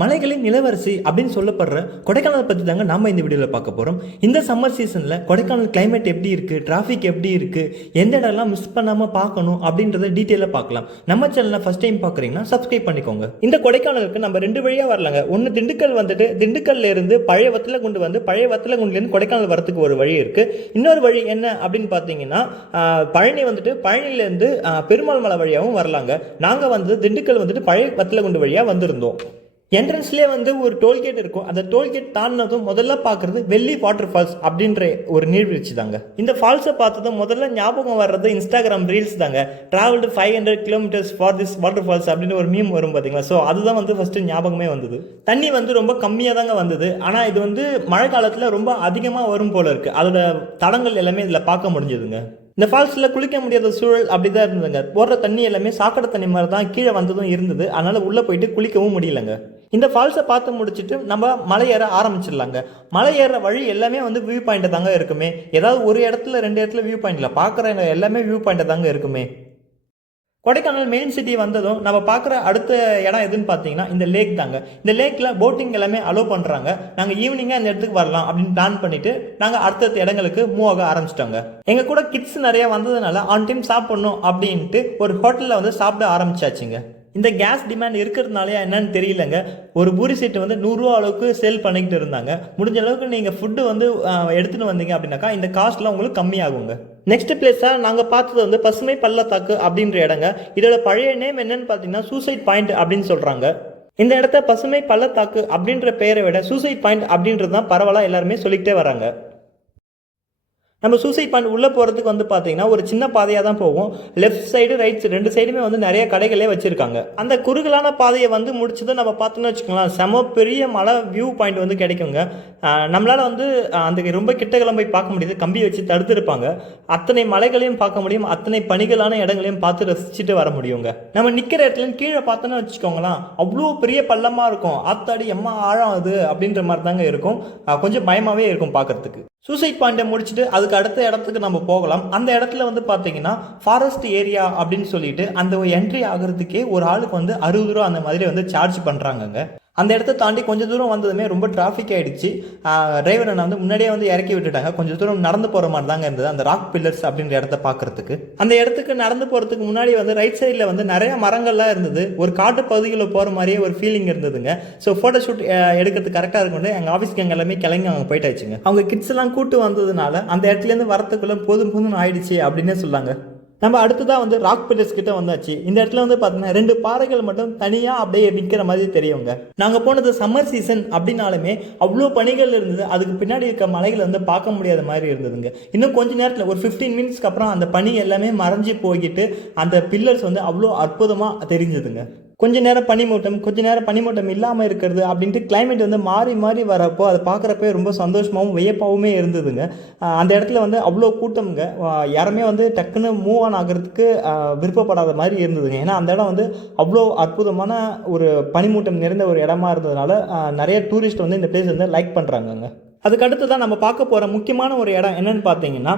மலைகளின் இளவரசி அப்படின்னு சொல்லப்படுற கொடைக்கானல் பற்றி தாங்க நம்ம இந்த வீடியோவில் பார்க்க போகிறோம். இந்த சம்மர் சீசனில் கொடைக்கானல் கிளைமேட் எப்படி இருக்குது, டிராஃபிக் எப்படி இருக்குது, எந்த இடம்லாம் மிஸ் பண்ணாமல் பார்க்கணும் அப்படின்றத டீட்டெயிலாக பார்க்கலாம். நம்ம சேனலில் ஃபஸ்ட் டைம் பார்க்குறீங்கன்னா சப்ஸ்கிரைப் பண்ணிக்கோங்க. இந்த கொடைக்கானலுக்கு நம்ம 2 வழியாக வரலாங்க. ஒன்று திண்டுக்கல் வந்துட்டு திண்டுக்கல்ல இருந்து பழைய வத்தலகுண்டு வந்து பழைய வத்தலகுண்டுலேருந்து கொடைக்கானல் வரத்துக்கு ஒரு வழி இருக்குது. இன்னொரு வழி என்ன அப்படின்னு பார்த்தீங்கன்னா பழனி வந்துட்டு பழனிலேருந்து பெருமாள் மலை வழியாகவும் வரலாங்க. நாங்கள் வந்து திண்டுக்கல் வந்துட்டு பழைய வத்தலகுண்டு வழியாக வந்திருந்தோம். என்ட்ரன்ஸ்லேயே வந்து ஒரு டோல்கேட் இருக்கும். அந்த டோல்கேட் தாண்டினதும் முதல்ல பார்க்குறது வெள்ளி வாட்டர் ஃபால்ஸ் அப்படின்ற ஒரு நீர்வீழ்ச்சி தாங்க. இந்த ஃபால்ஸை பார்த்ததும் முதல்ல ஞாபகம் வர்றது இன்ஸ்டாகிராம் ரீல்ஸ் தாங்க. Travelled 500 kilometres for this water falls அப்படின்னு ஒரு மீம் வரும் பார்த்தீங்களா. ஸோ அதுதான் வந்து ஃபஸ்ட்டு ஞாபகமே வந்தது. தண்ணி வந்து ரொம்ப கம்மியாக தாங்க வந்தது. ஆனால் இது வந்து மழை காலத்தில் ரொம்ப அதிகமாக வரும் போல இருக்குது. அதோட தடங்கள் எல்லாமே இதில் பார்க்க முடிஞ்சதுங்க. இந்த ஃபால்ஸில் குளிக்க முடியாத சூழல் அப்படி தான் இருந்ததுங்க. போடுற தண்ணி எல்லாமே சாக்கடை தண்ணி மாதிரி தான் கீழே வந்ததும் இருந்தது. அதனால் உள்ளே போயிட்டு குளிக்கவும் முடியலங்க. இந்த ஃபால்ஸை பார்த்து முடிச்சுட்டு நம்ம மலை ஏற ஆரம்பிச்சிடலாங்க. மலை ஏற வழி எல்லாமே வந்து வியூ பாயிண்ட்டை தாங்க இருக்குமே. ஏதாவது ஒரு இடத்துல 2 இடத்துல வியூ பாயிண்டில் பார்க்குறவங்க எல்லாமே வியூ பாயிண்ட்டை தாங்க இருக்குமே. கொடைக்கானல் மெயின் சிட்டி வந்ததும் நம்ம பார்க்குற அடுத்த இடம் எதுன்னு பார்த்தீங்கன்னா இந்த லேக் தாங்க. இந்த லேக்கில் போட்டிங் எல்லாமே அலோவ் பண்ணுறாங்க. நாங்கள் ஈவினிங்காக இந்த இடத்துக்கு வரலாம் அப்படின்னு பிளான் பண்ணிவிட்டு நாங்கள் அடுத்தடுத்த இடங்களுக்கு மூவ் ஆக ஆரம்பிச்சிட்டோங்க. எங்கள் கூட கிட்ஸ் நிறையா வந்ததுனால ஆன் டைம் சாப்பிட்ணும் அப்படின்ட்டு ஒரு ஹோட்டலில் வந்து சாப்பிட ஆரம்பிச்சாச்சுங்க. இந்த கேஸ் டிமாண்ட் இருக்கிறதுனாலே என்னன்னு தெரியலங்க. ஒரு பூரி சீட்டு வந்து 100 ரூபா அளவுக்கு சேல் பண்ணிக்கிட்டு இருந்தாங்க. முடிஞ்ச அளவுக்கு நீங்கள் ஃபுட்டு வந்து எடுத்துகிட்டு வந்தீங்க அப்படின்னாக்கா இந்த காஸ்ட்லாம் உங்களுக்கு கம்மியாகுங்க. நெக்ஸ்ட் பிளேஸாக நாங்கள் பார்த்தது வந்து பசுமை பள்ளத்தாக்கு அப்படின்ற இடங்க. இதோட பழைய நேம் என்னன்னு பார்த்தீங்கன்னா சூசைட் பாயிண்ட் அப்படின்னு சொல்கிறாங்க. இந்த இடத்த பசுமை பள்ளத்தாக்கு அப்படின்ற பெயரை விட சூசைட் பாயிண்ட் அப்படின்றது தான் பரவாயில்ல எல்லாருமே சொல்லிக்கிட்டே வராங்க. நம்ம சூசைட் பாயிண்ட் உள்ளே போகிறதுக்கு வந்து பார்த்தீங்கன்னா ஒரு சின்ன பாதையாக தான் போகும். லெஃப்ட் சைடு ரைட் சைடு 2 சைடுமே வந்து நிறைய கடைகளே வச்சுருக்காங்க. அந்த குறுகலான பாதையை வந்து முடிச்சதும் நம்ம பார்த்தோன்னு வச்சுக்கோங்களேன், செம பெரிய மலை வியூ பாயிண்ட் வந்து கிடைக்குங்க. நம்மளால் வந்து அந்த ரொம்ப கிட்டக்கெல்லாம் போய் பார்க்க முடியுது. கம்பி வச்சு தடுத்துருப்பாங்க. அத்தனை மலைகளையும் பார்க்க முடியும். அத்தனை பனிகளான இடங்களையும் பார்த்து ரசிச்சுட்டு வர முடியுங்க. நம்ம நிற்கிற இடத்துல கீழே பார்த்தோன்னு வச்சுக்கோங்களேன், அவ்வளோ பெரிய பள்ளமாக இருக்கும். ஆத்தாடி எம்மா ஆழம் அது அப்படின்ற மாதிரி தாங்க இருக்கும். கொஞ்சம் பயமாகவே இருக்கும் பார்க்குறதுக்கு. சூசைட் பாயிண்ட்டை முடிச்சுட்டு அதுக்கு அடுத்த இடத்துக்கு நம்ம போகலாம். அந்த இடத்துல வந்து பார்த்தீங்கன்னா ஃபாரஸ்ட் ஏரியா அப்படின்னு சொல்லிட்டு அந்த என்ட்ரி ஆகிறதுக்கே ஒரு ஆளுக்கு வந்து 60 ரூபா அந்த மாதிரி வந்து சார்ஜ் பண்ணுறாங்கங்க. அந்த இடத்த தாண்டி கொஞ்சம் தூரம் வந்ததுமே ரொம்ப டிராஃபிக் ஆகிடுச்சு. டிரைவரை வந்து முன்னாடியே வந்து இறக்கி விட்டுட்டாங்க. கொஞ்சம் தூரம் நடந்து போகிற மாதிரி தாங்க இருந்தது அந்த ராக் பில்லர்ஸ் அப்படின்ற இடத்த பார்க்குறதுக்கு. அந்த இடத்துக்கு நடந்து போகிறதுக்கு முன்னாடி வந்து ரைட் சைடில் வந்து நிறைய மரங்கள்லாம் இருந்தது. ஒரு காட்டு பகுதிகளில் போகிற மாதிரியே ஒரு ஃபீலிங் இருந்ததுங்க. ஸோ ஃபோட்டோ ஷூட் எடுக்கிறதுக்கு கரெக்டாக இருக்கும்னு எங்கள் ஆஃபீஸ்க்கு எங்கள் எல்லாமே கிளம்பி அவங்க போயிட்டாச்சுங்க. அவங்க கிட்ஸ் எல்லாம் கூட்டு வந்ததுனால அந்த இடத்துலேருந்து வரத்துக்குள்ளே போதும் ஆயிடுச்சு அப்படின்னே சொல்லாங்க. நம்ம அடுத்ததாக வந்து ராக் பில்லர்ஸ் கிட்ட வந்தாச்சு. இந்த இடத்துல வந்து பார்த்தீங்கன்னா 2 பாறைகள் மட்டும் தனியாக அப்படியே நிற்கிற மாதிரி தெரியுங்க. நாங்கள் போனது சம்மர் சீசன் அப்படின்னாலுமே அவ்வளோ பனிகள் இருந்தது. அதுக்கு பின்னாடி இருக்க மலைகளை வந்து பார்க்க முடியாத மாதிரி இருந்ததுங்க. இன்னும் கொஞ்சம் நேரத்தில் ஒரு 15 மினிட்ஸ்க்கு அப்புறம் அந்த பனி எல்லாமே மறைஞ்சு போய்கிட்டு அந்த பில்லர்ஸ் வந்து அவ்வளோ அற்புதமாக தெரிஞ்சதுங்க. கொஞ்ச நேரம் பனிமூட்டம் இல்லாமல் இருக்கிறது அப்படின்ட்டு கிளைமேட் வந்து மாறி மாறி வரப்போ அதை பார்க்குறப்ப ரொம்ப சந்தோஷமாகவும் வியப்பாகவுமே இருந்ததுங்க. அந்த இடத்துல வந்து அவ்வளோ கூட்டம்ங்க. யாருமே வந்து டக்குன்னு மூவ் ஆன் ஆகிறதுக்கு விருப்பப்படாத மாதிரி இருந்ததுங்க. ஏன்னா அந்த இடம் வந்து அவ்வளோ அற்புதமான ஒரு பனிமூட்டம் நிறைந்த ஒரு இடமா இருந்ததுனால நிறைய டூரிஸ்ட் வந்து இந்த பிளேஸ் வந்து லைக் பண்ணுறாங்கங்க. அதுக்கடுத்து தான் நம்ம பார்க்க போகிற முக்கியமான ஒரு இடம் என்னன்னு பார்த்தீங்கன்னா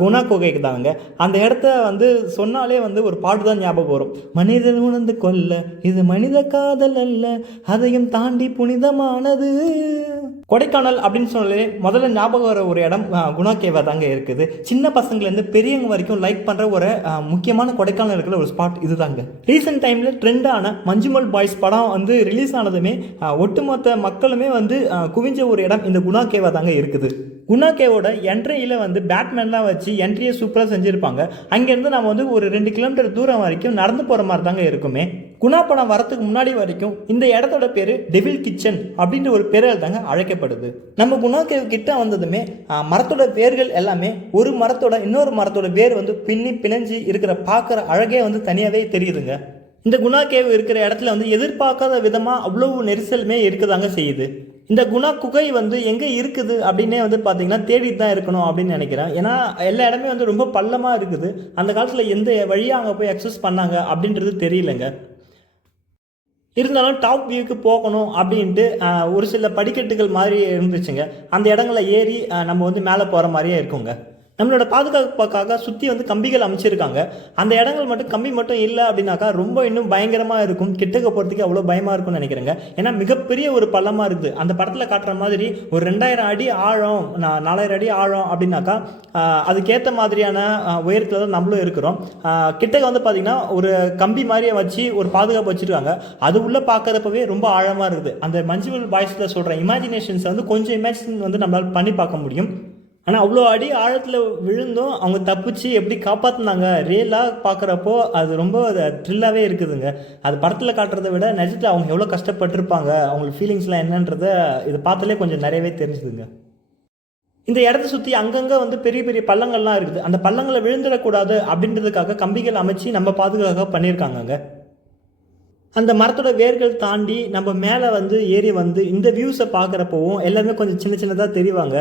குணா குகைக்கு தாங்க. அந்த இடத்த வந்து சொன்னாலே வந்து ஒரு பாட்டு தான் ஞாபகம் வரும். மனிதன் உணர்ந்து கொள்ள இது மனித காதல் அல்ல, அதையும் தாண்டி புனிதமானது. கொடைக்கானல் அப்படின்னு சொன்னாலே முதல்ல ஞாபகம் வர ஒரு இடம் குணா கேவா தாங்க இருக்குது. சின்ன பசங்கள்லேருந்து பெரியவங்க வரைக்கும் லைக் பண்ணுற ஒரு முக்கியமான கொடைக்கானல் இருக்கிற ஒரு ஸ்பாட் இது தாங்க. ரீசெண்ட் டைமில் ட்ரெண்டான மஞ்சுமல் பாய்ஸ் படம் வந்து ரிலீஸ் ஆனதுமே ஒட்டுமொத்த மக்களுமே வந்து குவிஞ்ச ஒரு இடம் இந்த குணா கேவா தாங்க இருக்குது. குணா கேவோட என்ட்ரியில் வந்து பேட்மேன்லாம் வச்சு என்ட்ரியை சூப்பராக செஞ்சுருப்பாங்க. அங்கேருந்து நம்ம வந்து ஒரு 2 கிலோமீட்டர் தூரம் வரைக்கும் நடந்து போகிற மாதிரி தாங்க இருக்குமே. குணா படம் வரத்துக்கு முன்னாடி வரைக்கும் இந்த இடத்தோட பேர் டெவில் கிச்சன் அப்படின்ற ஒரு பேரால் தாங்க அழைக்கப்படுது. நம்ம குணா கேவ் கிட்ட வந்ததுமே மரத்தோட வேர்கள் எல்லாமே ஒரு மரத்தோட இன்னொரு மரத்தோட வேர் வந்து பிணைஞ்சு இருக்கிற பார்க்குற அழகே வந்து தனியாகவே தெரியுதுங்க. இந்த குணா கேவ் இருக்கிற இடத்துல வந்து எதிர்பார்க்காத விதமாக அவ்வளவு நெரிசலுமே இருக்குதாங்க செய்யுது. இந்த குணா குகை வந்து எங்கே இருக்குது அப்படின்னே வந்து பார்த்தீங்கன்னா தேடிட்டு தான் இருக்கணும் அப்படின்னு நினைக்கிறேன். ஏன்னா எல்லா இடமே வந்து ரொம்ப பள்ளமாக இருக்குது. அந்த காலத்தில் எந்த வழியாக அங்கே போய் அக்சஸ் பண்ணாங்க அப்படின்றது தெரியலங்க. இருந்தாலும் டாப் வியூக்கு போகணும் அப்படின்ட்டு ஒரு சில படிக்கட்டுகள் மாதிரி இருந்துச்சுங்க. அந்த இடங்களை ஏறி நம்ம வந்து மேலே போகிற மாதிரியே இருக்குங்க. நம்மளோட பாதுகாப்புக்காக சுற்றி வந்து கம்பிகள் அமைச்சிருக்காங்க. அந்த இடங்கள் மட்டும் கம்பி மட்டும் இல்லை அப்படின்னாக்கா ரொம்ப இன்னும் பயங்கரமாக இருக்கும். கிட்டக்க போகிறதுக்கு அவ்வளோ பயமாக இருக்கும்னு நினைக்கிறேங்க. ஏன்னா மிகப்பெரிய ஒரு பள்ளமாக இருக்குது. அந்த படத்தில் காட்டுற மாதிரி ஒரு 2000 அடி ஆழம், 4000 அடி ஆழம் அப்படின்னாக்கா அதுக்கேற்ற மாதிரியான உயரத்தில் தான் நம்மளும் இருக்கிறோம். கிட்டக்க வந்து பார்த்திங்கன்னா ஒரு கம்பி மாதிரியே வச்சு ஒரு பாதுகாப்பு வச்சுருக்காங்க. அது உள்ளே பார்க்குறப்பவே ரொம்ப ஆழமாக இருக்குது. அந்த மஞ்சுவல் பாய்ஸில் சொல்கிற இமேஜினேஷன்ஸை வந்து கொஞ்சம் இமேஜின் வந்து நம்மளால் பண்ணி பார்க்க முடியும். ஆனால் அவ்வளோ அடி ஆழத்தில் விழுந்தும் அவங்க தப்பிச்சு எப்படி காப்பாற்றினாங்க ரியலாக பார்க்குறப்போ அது ரொம்ப த்ரில்லாகவே இருக்குதுங்க. அது படத்தில் காட்டுறதை விட நிஜத்தில் அவங்க எவ்வளோ கஷ்டப்பட்டிருப்பாங்க, அவங்களுக்கு ஃபீலிங்ஸ்லாம் என்னன்றதை இதை பார்த்தாலே கொஞ்சம் நிறையவே தெரிஞ்சுதுங்க. இந்த இடத்த சுற்றி அங்கங்கே வந்து பெரிய பெரிய பள்ளங்கள்லாம் இருக்குது. அந்த பள்ளங்களை விழுந்துடக்கூடாது அப்படின்றதுக்காக கம்பிகள் அமைச்சு நம்ம பாதுகாக்க பண்ணியிருக்காங்கங்க. அந்த மரத்தோட வேர்கள் தாண்டி நம்ம மேலே வந்து ஏறி வந்து இந்த வியூஸை பார்க்குறப்பவும் எல்லாருமே கொஞ்சம் சின்ன சின்னதாக தெரிவாங்க.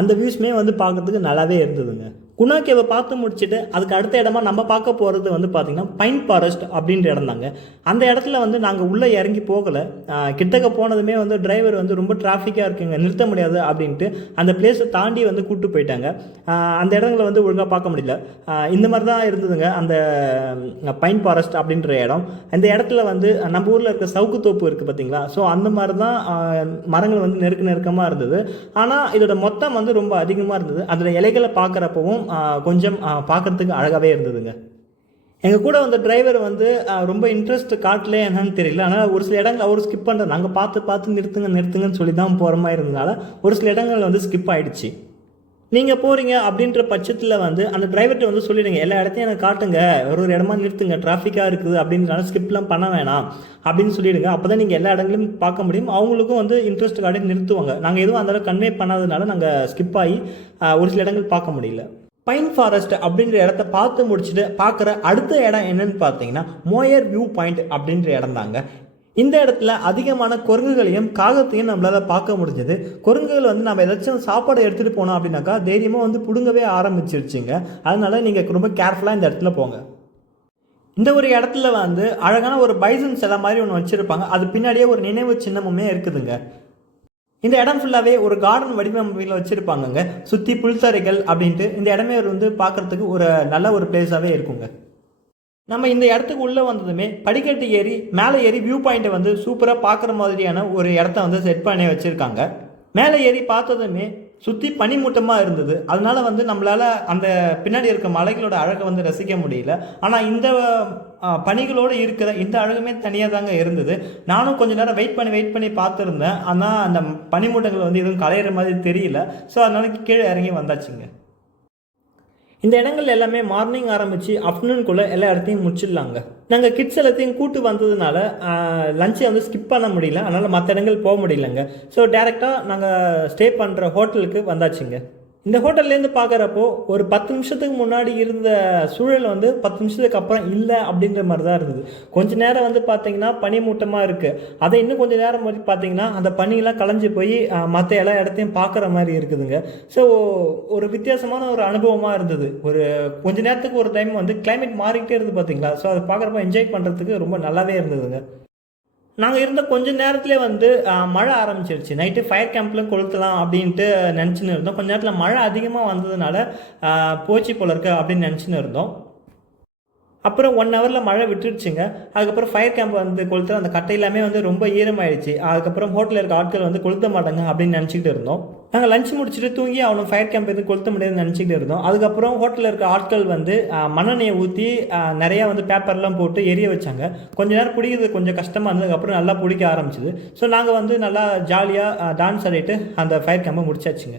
அந்த வியூஸ்மே வந்து பார்க்குறதுக்கு நல்லாவே இருந்ததுங்க. குணா கேவை பார்த்து முடிச்சுட்டு அதுக்கு அடுத்த இடமா நம்ம பார்க்க போகிறது வந்து பார்த்திங்கன்னா பைன் ஃபாரஸ்ட் அப்படின்ற இடம் தாங்க. அந்த இடத்துல வந்து நாங்கள் உள்ளே இறங்கி போகலை. கிட்டக்க போனதுமே வந்து டிரைவர் வந்து ரொம்ப டிராஃபிக்காக இருக்குங்க, நிறுத்த முடியாது அப்படின்ட்டு அந்த பிளேஸை தாண்டி வந்து கூப்பிட்டு போயிட்டாங்க. அந்த இடங்களை வந்து ஒழுங்காக பார்க்க முடியல. இந்த மாதிரி தான் இருந்ததுங்க அந்த பைன் ஃபாரஸ்ட் அப்படின்ற இடம். அந்த இடத்துல வந்து நம்ம ஊரில் இருக்க சவுக்கு தோப்பு இருக்குது பார்த்தீங்களா, ஸோ அந்த மாதிரி தான் மரங்கள் வந்து நெருக்கமாக இருந்தது. ஆனால் இதோட மொத்தம் வந்து ரொம்ப அதிகமாக இருந்தது. அதில் இலைகளை பார்க்குறப்பவும் கொஞ்சம் பார்க்குறதுக்கு அழகாகவே இருந்ததுங்க. எங்கள் கூட வந்த டிரைவர் வந்து ரொம்ப இன்ட்ரெஸ்ட் காட்டலே என்னன்னு தெரியல. ஆனால் ஒரு சில இடங்கள் அவர் ஸ்கிப் பண்ணுறது, நாங்கள் பார்த்து நிறுத்துங்கன்னு சொல்லி தான் போகிற மாதிரி இருந்ததுனால ஒரு சில இடங்கள் வந்து ஸ்கிப் ஆகிடுச்சு. நீங்கள் போகிறீங்க அப்படின்ற பட்சத்தில் வந்து அந்த டிரைவர்கிட்ட வந்து சொல்லிடுங்க, எல்லா இடத்தையும் எனக்கு காட்டுங்க, ஒரு இடமா நிறுத்துங்க, டிராஃபிக்காக இருக்குது அப்படின்றனால ஸ்கிப்லாம் பண்ண வேணாம் அப்படின்னு சொல்லிவிடுங்க. அப்போ தான் நீங்கள் எல்லா இடங்களையும் பார்க்க முடியும். அவங்களுக்கும் வந்து இன்ட்ரெஸ்ட் காட்டி நிறுத்துவாங்க. நாங்கள் எதுவும் அந்தளவுக்கு கன்வே பண்ணாததுனால நாங்கள் ஸ்கிப் ஆகி ஒரு சில இடங்கள் பார்க்க முடியல. பைன் ஃபாரஸ்ட் அப்படின்ற இடத்த பார்த்து முடிச்சுட்டு பார்க்குற அடுத்த இடம் என்னன்னு பார்த்தீங்கன்னா மோயர் வியூ பாயிண்ட் அப்படின்ற இடம் தாங்க. இந்த இடத்துல அதிகமான குரங்குகளையும் காகத்தையும் நம்மளால் பார்க்க முடிஞ்சது. குரங்குகள் வந்து நம்ம ஏதாச்சும் சாப்பாடு எடுத்துகிட்டு போனோம் அப்படின்னாக்கா தைரியமாக வந்து பிடுங்கவே ஆரம்பிச்சிருச்சுங்க. அதனால நீங்கள் ரொம்ப கேர்ஃபுல்லாக இந்த இடத்துல போங்க. இந்த ஒரு இடத்துல வந்து அழகான ஒரு பைசன் சிலை மாதிரி ஒன்று வச்சுருப்பாங்க. அது பின்னாடியே ஒரு நினைவு சின்னமுமே இருக்குதுங்க. இந்த இடம் ஃபுல்லாகவே ஒரு கார்டன் வடிவமைப்பில் வச்சுருப்பாங்கங்க. சுற்றி புல்தரைகள் அப்படின்ட்டு இந்த இடமே வந்து பார்க்குறதுக்கு ஒரு நல்ல ஒரு பிளேஸாகவே இருக்குங்க. நம்ம இந்த இடத்துக்கு உள்ளே வந்ததுமே படிக்கட்டு ஏறி மேலே ஏறி வியூ பாயிண்ட்டை வந்து சூப்பராக பார்க்குற மாதிரியான ஒரு இடத்த வந்து செட் பண்ணி வச்சுருக்காங்க. மேலே ஏறி பார்த்ததுமே சுற்றி பனிமூட்டமாக இருந்தது. அதனால வந்து நம்மளால் அந்த பின்னாடி இருக்க மலைகளோட அழகை வந்து ரசிக்க முடியல. ஆனால் இந்த பனிகளோடு இருக்கிற இந்த அழகுமே தனியாக தாங்க இருந்தது. நானும் கொஞ்சம் நேரம் வெயிட் பண்ணி பார்த்துருந்தேன். ஆனால் அந்த பனிமூட்டங்கள் வந்து எதுவும் கலையிற மாதிரி தெரியல. ஸோ அதனால கீழே இறங்கி வந்தாச்சுங்க. இந்த இடங்கள் எல்லாமே மார்னிங் ஆரம்பித்து ஆஃப்டர்நூனுக்குள்ளே எல்லா இடத்தையும் முடிச்சிடலாங்க. நாங்கள் கிட்ஸ் எல்லாத்தையும் கூட்டு வந்ததுனால லஞ்சை வந்து ஸ்கிப் பண்ண முடியல. அதனால் மற்ற இடங்கள் போக முடியலங்க. ஸோ டேரெக்டாக நாங்கள் ஸ்டே பண்ணுற ஹோட்டலுக்கு வந்தாச்சுங்க. இந்த ஹோட்டல்லேருந்து பார்க்குறப்போ ஒரு 10 நிமிஷத்துக்கு முன்னாடி இருந்த சூழல் வந்து 10 நிமிஷத்துக்கு அப்புறம் இல்லை அப்படின்ற மாதிரி தான் இருந்தது. கொஞ்சம் நேரம் வந்து பார்த்திங்கன்னா பனிமூட்டமாக இருக்குது. அதை இன்னும் கொஞ்சம் நேரம் வந்து பார்த்திங்கன்னா அந்த பனியெல்லாம் கலைஞ்சி போய் மற்ற எல்லா இடத்தையும் பார்க்குற மாதிரி இருக்குதுங்க. ஸோ ஒரு வித்தியாசமான ஒரு அனுபவமாக இருந்தது. ஒரு கொஞ்ச நேரத்துக்கு ஒரு டைம் வந்து கிளைமேட் மாறிக்கிட்டே இருக்குது பார்த்திங்களா. ஸோ அதை பார்க்குறப்போ என்ஜாய் பண்ணுறதுக்கு ரொம்ப நல்லாவே இருந்ததுங்க. நாங்கள் இருந்த கொஞ்ச நேரத்துலேயே வந்து மழை ஆரம்பிச்சிருச்சு. நைட்டு ஃபயர் கேம்ப்லாம் கொளுத்தலாம் அப்படின்ட்டு நினச்சின்னு இருந்தோம். கொஞ்ச நேரத்தில் மழை அதிகமாக வந்ததுனால போச்சு போல இருக்கு அப்படின்னு நினச்சின்னு இருந்தோம். அப்புறம் 1 ஹவரில் மழை விட்டுருச்சுங்க. அதுக்கப்புறம் ஃபயர் கேம்ப் வந்து கொளுத்துற அந்த கட்டை எல்லாமே வந்து ரொம்ப ஈரமாயிடுச்சு. அதுக்கப்புறம் ஹோட்டலில் இருக்க ஆட்கள் வந்து கொளுத்த மாட்டாங்க அப்படின்னு நினச்சிக்கிட்டு இருந்தோம். நாங்கள் லஞ்ச் முடிச்சுட்டு தூங்கி அவனும் ஃபயர் கேம்ப் எதுவும் கொளுத்த முடியாதுன்னு நினச்சிக்கிட்டு இருந்தோம். அதுக்கப்புறம் ஹோட்டலில் இருக்க ஆட்கள் வந்து மண்ணெண்ணெயை ஊற்றி நிறையா வந்து பேப்பர்லாம் போட்டு எரிய வச்சாங்க. கொஞ்சம் நேரம் பிடிக்கிறது கொஞ்சம் கஷ்டமாக இருந்தது. அதுக்கப்புறம் நல்லா பிடிக்க ஆரம்பிச்சிது. ஸோ நாங்கள் வந்து நல்லா ஜாலியாக டான்ஸ் ஆடிட்டு அந்த ஃபயர் கேம்பை முடிச்சாச்சுங்க.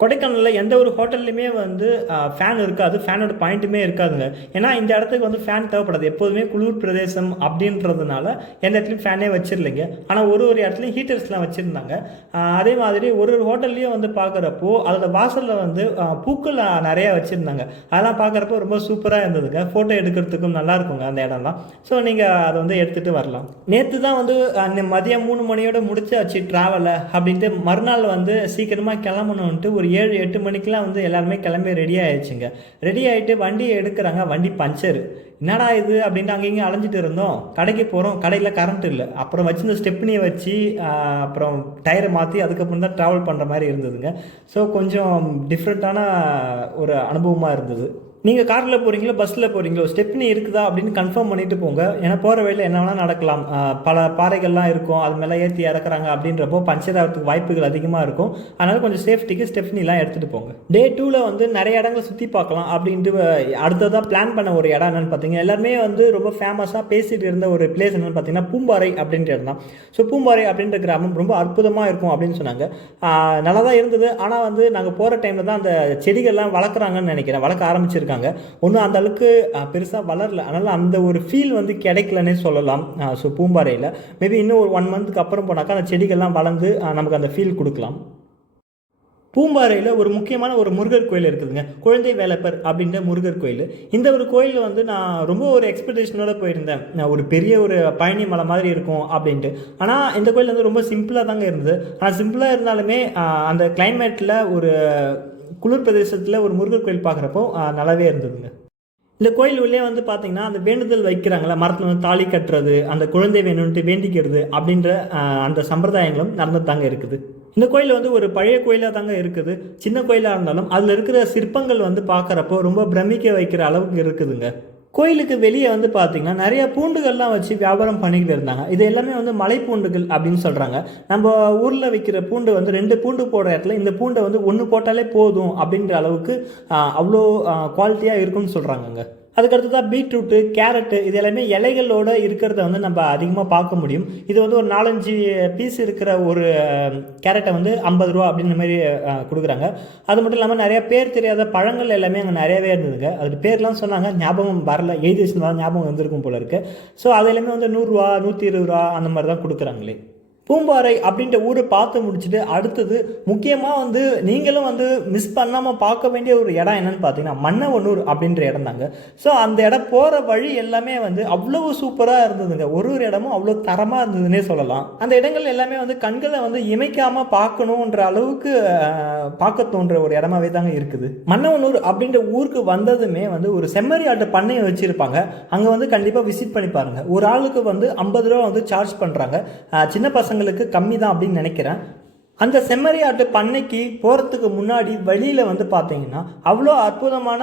கொடைக்கானலில் எந்த ஒரு ஹோட்டல்லையுமே வந்து ஃபேன் இருக்காது, ஃபேனோட பாயிண்ட்டுமே இருக்காதுங்க. ஏன்னா இந்த இடத்துக்கு வந்து ஃபேன் தேவைப்படாது. எப்போதுமே குளிர் பிரதேசம் அப்படின்றதுனால எந்த இடத்துலையும் ஃபேனே வச்சிடலைங்க. ஆனால் ஒரு இடத்துலையும் ஹீட்டர்ஸ்லாம் வச்சுருந்தாங்க. அதே மாதிரி ஒரு ஹோட்டல்லையும் வந்து பார்க்குறப்போ அதோட வாசலில் வந்து பூக்கள் நிறையா வச்சுருந்தாங்க. அதெல்லாம் பார்க்குறப்போ ரொம்ப சூப்பராக இருந்ததுங்க. ஃபோட்டோ எடுக்கிறதுக்கும் நல்லா இருக்குங்க அந்த இடம்லாம். ஸோ நீங்கள் அதை வந்து எடுத்துகிட்டு வரலாம். நேற்று தான் வந்து மதியம் 3 மணியோட முடிச்சாச்சு ட்ராவலை அப்படின்ட்டு மறுநாள் வந்து சீக்கிரமாக கிளம்பணுன்ட்டு ஒரு ஒரு 7-8 மணிக்கெலாம் வந்து எல்லாருமே கிளம்பி ரெடி ஆயிடுச்சுங்க. ரெடி ஆகிட்டு வண்டியை எடுக்கிறாங்க, வண்டி பஞ்சரு. என்னடா இது அப்படின்ட்டு அங்கேயும் அலைஞ்சிட்டு இருந்தோம். கடைக்கு போகிறோம், கடையில் கரண்ட் இல்லை. அப்புறம் வச்சிருந்த ஸ்டெப்னியை வச்சு அப்புறம் டயரை மாற்றி அதுக்கப்புறம் தான் ட்ராவல் பண்ணுற மாதிரி இருந்ததுங்க. ஸோ கொஞ்சம் டிஃப்ரெண்ட்டான ஒரு அனுபவமாக இருந்தது. நீங்கள் காரில் போகிறீங்களோ பஸ்ஸில் போகிறீங்களோ ஸ்டெப்னி இருக்குதா அப்படின்னு கன்ஃபார்ம் பண்ணிவிட்டு போங்க. ஏன்னா போகிற வழியில் என்ன வேணால் நடக்கலாம். பல பாறைகள்லாம் இருக்கும், அது மேலே ஏற்றி இறக்குறாங்க அப்படின்றப்போ பஞ்சர் ஆகிறதுக்கு வாய்ப்புகள் அதிகமாக இருக்கும். அதனால் கொஞ்சம் சேஃப்டிக்கு ஸ்டெப்னிலாம் எடுத்துகிட்டு போங்க. டே 2ல் வந்து நிறைய இடங்களை சுற்றி பார்க்கலாம் அப்படின்ட்டு அடுத்ததாக பிளான் பண்ண ஒரு இடம் என்னென்னு பார்த்தீங்கன்னா, எல்லாருமே வந்து ரொம்ப ஃபேமஸாக பேசிகிட்டு இருந்த ஒரு பிளேஸ் என்னென்னு பார்த்தீங்கன்னா பூம்பாறை அப்படின்ற இடம் தான். ஸோ பூம்பாறை அப்படின்ற கிராமம் ரொம்ப அற்புதமாக இருக்கும் அப்படின்னு சொன்னாங்க. நல்லா தான் இருந்தது. ஆனால் வந்து நாங்கள் போகிற டைமில் தான் அந்த செடிகள்லாம் வளர்க்குறாங்கன்னு நினைக்கிறேன், வளர்க்க ஆரம்பிச்சிருக்காங்க. ஒன்றும் அந்த அளவுக்கு பெருசாக வளரல, அதனால் அந்த ஒரு ஃபீல் வந்து கிடைக்கலன்னே சொல்லலாம். ஸோ பூம்பாறையில் மேபி இன்னும் ஒரு 1 மந்த்துக்கு அப்புறம் போனாக்கா அந்த செடிகள்லாம் வளர்ந்து நமக்கு அந்த ஃபீல் கொடுக்கலாம். பூம்பாறையில் ஒரு முக்கியமான ஒரு முருகர் கோயில் இருக்குதுங்க, குழந்தை வேலப்பர் அப்படின்ற முருகர் கோயில். இந்த ஒரு கோயில் வந்து நான் ரொம்ப ஒரு எக்ஸ்பெக்டேஷனோட போயிருந்தேன். ஒரு பெரிய ஒரு பழனி மலை மாதிரி இருக்கும் அப்படின்ட்டு. ஆனால் இந்த கோயில் வந்து ரொம்ப சிம்பிளாக தாங்க இருந்தது. ஆனால் சிம்பிளாக இருந்தாலுமே அந்த கிளைமேட்டில் ஒரு குளிர் பிரதேசத்தில் ஒரு முருகர் கோயில் பார்க்குறப்போ நல்லாவே இருந்ததுங்க. இந்த கோயில் உள்ளே வந்து பார்த்தீங்கன்னா அந்த வேண்டுதல் வைக்கிறாங்களா, மரத்தில் வந்து தாலி கட்டுறது, அந்த குழந்தை வேணும்ட்டு வேண்டிக்கிறது அப்படின்ற அந்த சம்பிரதாயங்களும் நடந்து தாங்க இருக்குது. இந்த கோயில் வந்து ஒரு பழைய கோயிலாக தாங்க இருக்குது. சின்ன கோயிலாக இருந்தாலும் அதில் இருக்கிற சிற்பங்கள் வந்து பார்க்குறப்போ ரொம்ப பிரமிக்க வைக்கிற அளவுக்கு இருக்குதுங்க. கோயிலுக்கு வெளியே வந்து பார்த்தீங்கன்னா நிறைய பூண்டுகள்லாம் வச்சு வியாபாரம் பண்ணிக்கிட்டு இருந்தாங்க. இது எல்லாமே வந்து மலை பூண்டுகள் அப்படின்னு சொல்கிறாங்க. நம்ம ஊரில் வைக்கிற பூண்டு வந்து 2 பூண்டு போடுற இடத்துல இந்த பூண்டை வந்து 1 போட்டாலே போதும் அப்படின்ற அளவுக்கு அவ்வளோ குவாலிட்டியாக இருக்குன்னு சொல்கிறாங்கங்க. அதுக்கடுத்து தான் பீட்ரூட்டு, கேரட்டு இது எல்லாமே இலைகளோடு இருக்கிறத வந்து நம்ம அதிகமாக பார்க்க முடியும். இது வந்து ஒரு 4-5 பீஸ் இருக்கிற ஒரு கேரட்டை வந்து 50 ரூபா அப்படின்ற மாதிரி கொடுக்குறாங்க. அது மட்டும் இல்லாமல் நிறையா பேர் தெரியாத பழங்கள் எல்லாமே அங்கே நிறையவே இருந்ததுங்க. அது பேர்லாம் சொன்னாங்க, ஞாபகம் வரல, எழுதி வச்சுருந்தாலும் ஞாபகம் வந்திருக்கும் போல இருக்குது. ஸோ அது எல்லாமே வந்து 100 ரூபா 120 ரூபா அந்த மாதிரி தான் கொடுக்குறாங்களே. பூம்பாறை அப்படின்ற ஊரை பார்த்து முடிச்சுட்டு அடுத்தது முக்கியமாக வந்து நீங்களும் வந்து மிஸ் பண்ணாமல் பார்க்க வேண்டிய ஒரு இடம் என்னன்னு பார்த்தீங்கன்னா மன்னவனூர் அப்படின்ற இடம் தாங்க. ஸோ அந்த இடம் போகிற வழி எல்லாமே வந்து அவ்வளோ சூப்பராக இருந்ததுங்க. ஒரு இடமும் அவ்வளோ தரமாக இருந்ததுன்னே சொல்லலாம். அந்த இடங்கள் எல்லாமே வந்து கண்களை வந்து இமைக்காமல் பார்க்கணுன்ற அளவுக்கு பார்க்க தோன்ற ஒரு இடமாவே தாங்க இருக்குது. மன்னவனூர் அப்படின்ற ஊருக்கு வந்ததுமே வந்து ஒரு செம்மறி ஆட்டு பண்ணையை வச்சுருப்பாங்க. அங்கே வந்து கண்டிப்பாக விசிட் பண்ணி பாருங்கள். ஒரு ஆளுக்கு வந்து 50 ரூபா வந்து சார்ஜ் பண்ணுறாங்க. சின்ன பசங்க கம்மி தான் அப்படின்னு நினைக்கிறேன். அந்த செம்மறி ஆட்டு பண்ணைக்கு போகிறதுக்கு முன்னாடி வழியில் வந்து பார்த்தீங்கன்னா அவ்வளோ அற்புதமான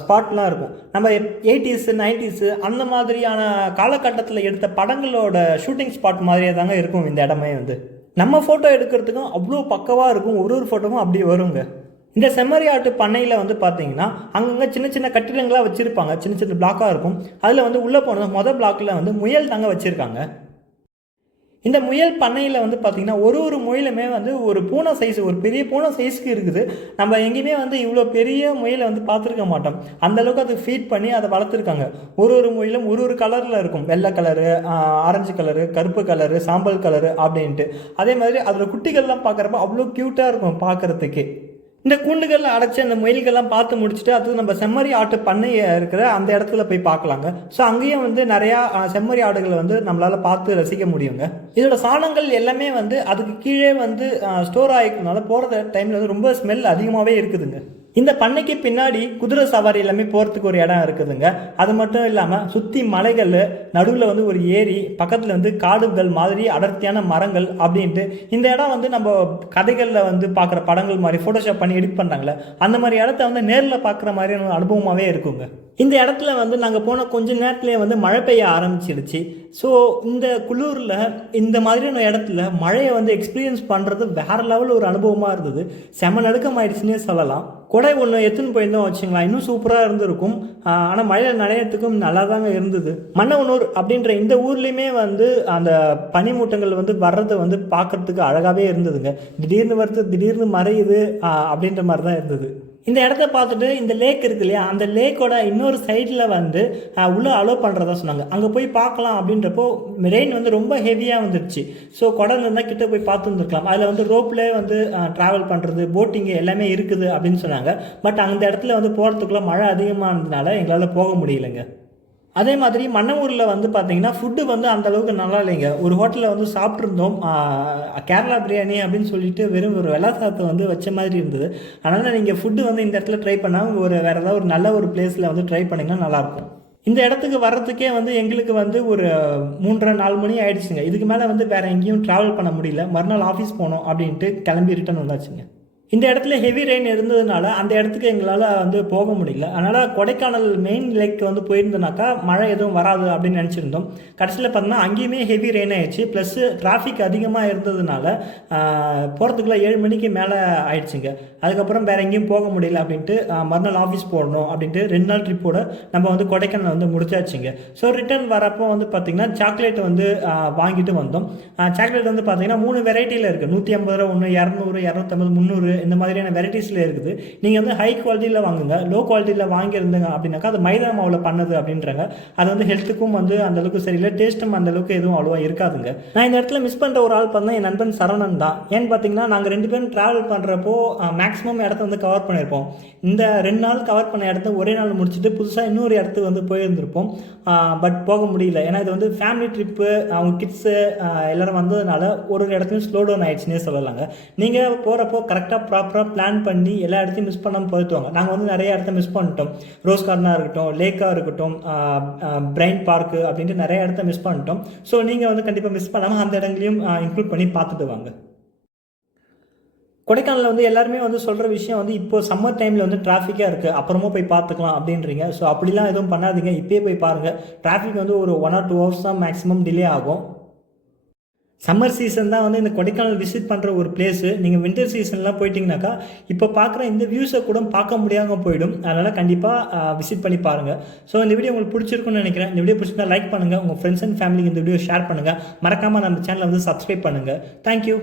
ஸ்பாட்லாம் இருக்கும். நம்ம 80s 90s அந்த மாதிரியான காலகட்டத்தில் எடுத்த படங்களோட ஷூட்டிங் ஸ்பாட் மாதிரியே தாங்க இருக்கும் இந்த இடமே. வந்து நம்ம ஃபோட்டோ எடுக்கிறதுக்கும் அவ்வளோ பக்கவாக இருக்கும். ஒரு ஃபோட்டோவும் அப்படி வருங்க. இந்த செம்மறி ஆட்டு பண்ணையில் வந்து பார்த்தீங்கன்னா அங்கங்கே சின்ன சின்ன கட்டிடங்களாக வச்சுருப்பாங்க, சின்ன சின்ன பிளாக்காக இருக்கும். அதில் வந்து உள்ளே போனது மொதல் பிளாக்கில் வந்து முயல் தாங்க வச்சுருக்காங்க. இந்த முயல் பண்ணையில் வந்து பார்த்திங்கன்னா ஒரு முயலுமே வந்து ஒரு பூனை சைஸ், ஒரு பெரிய பூனை சைஸ்க்கு இருக்குது. நம்ம எங்கேயுமே வந்து இவ்வளோ பெரிய முயலை வந்து பார்த்துருக்க மாட்டோம். அந்தளவுக்கு அது ஃபீட் பண்ணி அதை வளர்த்துருக்காங்க. ஒரு முயலும் ஒரு கலரில் இருக்கும். வெள்ளை கலரு, ஆரஞ்சு கலரு, கருப்பு கலரு, சாம்பல் கலரு அப்படின்ட்டு. அதே மாதிரி அதில் குட்டிகள்லாம் பார்க்குறப்ப அவ்வளோ க்யூட்டாக இருக்கும் பார்க்குறதுக்கே. இந்த கூண்டுகளில் அடைச்சி அந்த முயல்கள்லாம் பார்த்து முடிச்சுட்டு அது நம்ம செம்மறி ஆட்டு பண்ணை இருக்கிற அந்த இடத்துல போய் பார்க்கலாங்க. ஸோ அங்கேயும் வந்து நிறையா செம்மறி ஆடுகளை வந்து நம்மளால் பார்த்து ரசிக்க முடியுங்க. இதோட சாணங்கள் எல்லாமே வந்து அதுக்கு கீழே வந்து ஸ்டோர் ஆகிக்கிறதுனால போகிற டைமில் வந்து ரொம்ப ஸ்மெல் அதிகமாகவே இருக்குதுங்க. இந்த பண்ணைக்கு பின்னாடி குதிரை சவாரி எல்லாமே போகிறதுக்கு ஒரு இடம் இருக்குதுங்க. அது மட்டும் இல்லாமல் சுற்றி மலைகள், நடுவில் வந்து ஒரு ஏரி, பக்கத்தில் வந்து காடுகள் மாதிரி அடர்த்தியான மரங்கள் அப்படின்ட்டு இந்த இடம் வந்து நம்ம கதைகளில் வந்து பார்க்குற படங்கள் மாதிரி ஃபோட்டோஷாப் பண்ணி எடிட் பண்ணுறாங்களே அந்த மாதிரி இடத்த வந்து நேரில் பார்க்குற மாதிரியான அனுபவமாகவே இருக்குங்க. இந்த இடத்துல வந்து நாங்கள் போன கொஞ்ச நேரத்துலேயே வந்து மழை பெய்ய ஆரம்பிச்சிடுச்சு. ஸோ இந்த குளூரில் இந்த மாதிரியான இடத்துல மழையை வந்து எக்ஸ்பீரியன்ஸ் பண்ணுறது வேறு லெவலில் ஒரு அனுபவமாக இருந்தது. செம நடுக்கம் ஆயிடுச்சுன்னே சொல்லலாம். கொடை ஒன்று எடுத்துன்னு போயிருந்தோம் வச்சுங்களா, இன்னும் சூப்பராக இருந்திருக்கும். ஆனால் மழையில் நனையத்துக்கும் நல்லா தாங்க இருந்தது. மன்னவனூர் அப்படின்ற இந்த ஊர்லேயுமே வந்து அந்த பனிமூட்டங்கள் வந்து வர்றது வந்து பார்க்குறதுக்கு அழகாகவே இருந்ததுங்க. திடீர்னு வருது, திடீர்னு மறையுது அப்படின்ற மாதிரி தான் இருந்தது. இந்த இடத்த பார்த்துட்டு இந்த லேக் இருக்கு இல்லையா, அந்த லேக்கோட இன்னொரு சைடில் வந்து உள்ளே அலோவ் பண்ணுறதா சொன்னாங்க. அங்கே போய் பார்க்கலாம் அப்படின்றப்போ ரெயின் வந்து ரொம்ப ஹெவியாக வந்துடுச்சு. ஸோ குடல் இருந்தால் கிட்ட போய் பார்த்து வந்துருக்கலாம். அதில் வந்து ரோப்லேயே வந்து ட்ராவல் பண்ணுறது, போட்டிங்கு எல்லாமே இருக்குது அப்படின்னு சொன்னாங்க. பட் அந்த இடத்துல வந்து போகிறதுக்குள்ள மழை அதிகமானதுனால எங்களால் போக முடியலைங்க. அதே மாதிரி மன்னவூரில் வந்து பார்த்தீங்கன்னா ஃபுட்டு வந்து அந்த அளவுக்கு நல்லா இல்லைங்க. ஒரு ஹோட்டலில் வந்து சாப்பிட்ருந்தோம். கேரளா பிரியாணி அப்படின்னு சொல்லிட்டு வெறும் ஒரு வெள்ளை சாதத்தை வந்து வச்ச மாதிரி இருந்தது. அதனால் நீங்கள் ஃபுட்டு வந்து இந்த இடத்துல ட்ரை பண்ணாமல் வேறு ஏதாவது ஒரு நல்ல ஒரு பிளேஸில் வந்து ட்ரை பண்ணிங்கன்னா நல்லாயிருக்கும். இந்த இடத்துக்கு வர்றதுக்கே வந்து எங்களுக்கு வந்து ஒரு 3:30 4 மணி ஆயிடுச்சுங்க. இதுக்கு மேலே வந்து வேறு எங்கேயும் ட்ராவல் பண்ண முடியல. மறுநாள் ஆஃபீஸ் போனோம் அப்படின்ட்டு கிளம்பி ரிட்டர்ன் வந்தாச்சுங்க. இந்த இடத்துல ஹெவி ரெயின் இருந்ததுனால அந்த இடத்துக்கு எங்களால் வந்து போக முடியல. அதனால் கொடைக்கானல் மெயின் லேக் வந்து போயிருந்தனாக்கா மழை எதுவும் வராது அப்படின்னு நினச்சிருந்தோம். கடைசியில் பார்த்தோம்னா அங்கேயுமே ஹெவி ரெயின் ஆயிடுச்சு. ப்ளஸ்ஸு டிராஃபிக் அதிகமாக இருந்ததுனால போகிறதுக்குள்ள 7 மணிக்கு மேலே ஆயிடுச்சுங்க. அதுக்கப்புறம் வேறு எங்கேயும் போக முடியல அப்படின்ட்டு மறுநாள் ஆஃபீஸ் போடணும் அப்படின்ட்டு 2 நாள் ட்ரிப்போட நம்ம வந்து கொடைக்கானல் வந்து முடிச்சாச்சுங்க. ஸோ ரிட்டர்ன் வரப்போ வந்து பார்த்திங்கன்னா சாக்லேட் வந்து வாங்கிட்டு வந்தோம். சாக்லேட் வந்து பார்த்திங்கன்னா 3 வெரைட்டியில் இருக்குது. 150 ரூபா ஒன்று, 200, 250, 300 இந்த மாதிரியான வெரைட்டிஸில் இருக்குது. நீங்கள் வந்து ஹை குவாலிட்டியில் வாங்குங்க. லோ குவாலிட்டியில் வாங்கியிருந்தீங்க அப்படின்னாக்கா அது மைதா மாவில் பண்ணது அப்படின்றாங்க. அது வந்து ஹெல்த்துக்கும் வந்து அந்தளவுக்கு சரியில்லை, டேஸ்ட்டும் அந்தளவுக்கு எதுவும் அவ்வளோவா இருக்காதுங்க. நான் இந்த இடத்துல மிஸ் பண்ணுற ஒரு ஆள் பார்த்தா என் நண்பன் சரவணன் தான். ஏன்னு பார்த்தீங்கன்னா நாங்கள் 2 பேரும் ட்ராவல் பண்ணுறப்போ மேக்ஸிமம் இடத்த வந்து கவர் பண்ணியிருப்போம். இந்த 2 நாள் கவர் பண்ண இடத்த ஒரே நாள் முடிச்சுட்டு புதுசாக இன்னொரு இடத்துக்கு வந்து போயிருந்திருப்போம். பட் போக முடியல. ஏன்னா இது வந்து ஃபேமிலி ட்ரிப்பு, அவங்க கிட்ஸு எல்லோரும் வந்ததுனால ஒரு இடத்துலையும் ஸ்லோ டவுன் ஆகிடுச்சுன்னே சொல்லலாங்க. நீங்கள் போகிறப்போ கரெக்டாக ப்ராப்பராக பிளான் பண்ணி எல்லா இடத்தையும் மிஸ் பண்ணாமல் போயிட்டு வாங்க. நாங்கள் வந்து நிறைய இடத்த மிஸ் பண்ணிட்டோம். ரோஸ் கார்டனாக இருக்கட்டும், லேக்காக இருக்கட்டும், பிரைன் பார்க்கு அப்படின்ட்டு நிறைய இடத்த மிஸ் பண்ணிட்டோம். ஸோ நீங்கள் வந்து கண்டிப்பாக மிஸ் பண்ணாமல் அந்த இடங்களையும் இன்க்ளூட் பண்ணி பார்த்துட்டு வாங்க. கொடைக்கானலில் வந்து எல்லாருமே வந்து சொல்கிற விஷயம் வந்து இப்போ சம்மர் டைமில் வந்து டிராஃபிக்காக இருக்குது, அப்புறமா போய் பார்த்துக்கலாம் அப்படின்றீங்க. ஸோ அப்படிலாம் எதுவும் பண்ணாதீங்க, இப்போயே போய் பாருங்கள். டிராஃபிக் வந்து ஒரு 1 or 2 hours தான் மேக்ஸிமம் டிலே ஆகும். சம்மர் சீசன் தான் வந்து இந்த கொடைக்கானல் விசிட் பண்ணுற ஒரு பிளேஸு. நீங்கள் வின்டர் சீசன்லாம் போயிட்டீங்கன்னாக்கா இப்போ பார்க்குற இந்த வியூஸை கூட பார்க்க முடியாமல் போயிடும். அதனால் கண்டிப்பாக விசிட் பண்ணி பாருங்கள். ஸோ இந்த வீடியோ உங்களுக்கு பிடிச்சிருக்குன்னு நினைக்கிறேன். இந்த வீடியோ பிடிச்சிருந்தா லைக் பண்ணுங்கள், உங்கள் ஃப்ரெண்ட்ஸ் அண்ட் ஃபேமிலிக்கு இந்த வீடியோ ஷேர் பண்ணுங்கள். மறக்காமல் நம்ம சேனலை வந்து சப்ஸ்கிரைப் பண்ணுங்கள். தேங்க்யூ.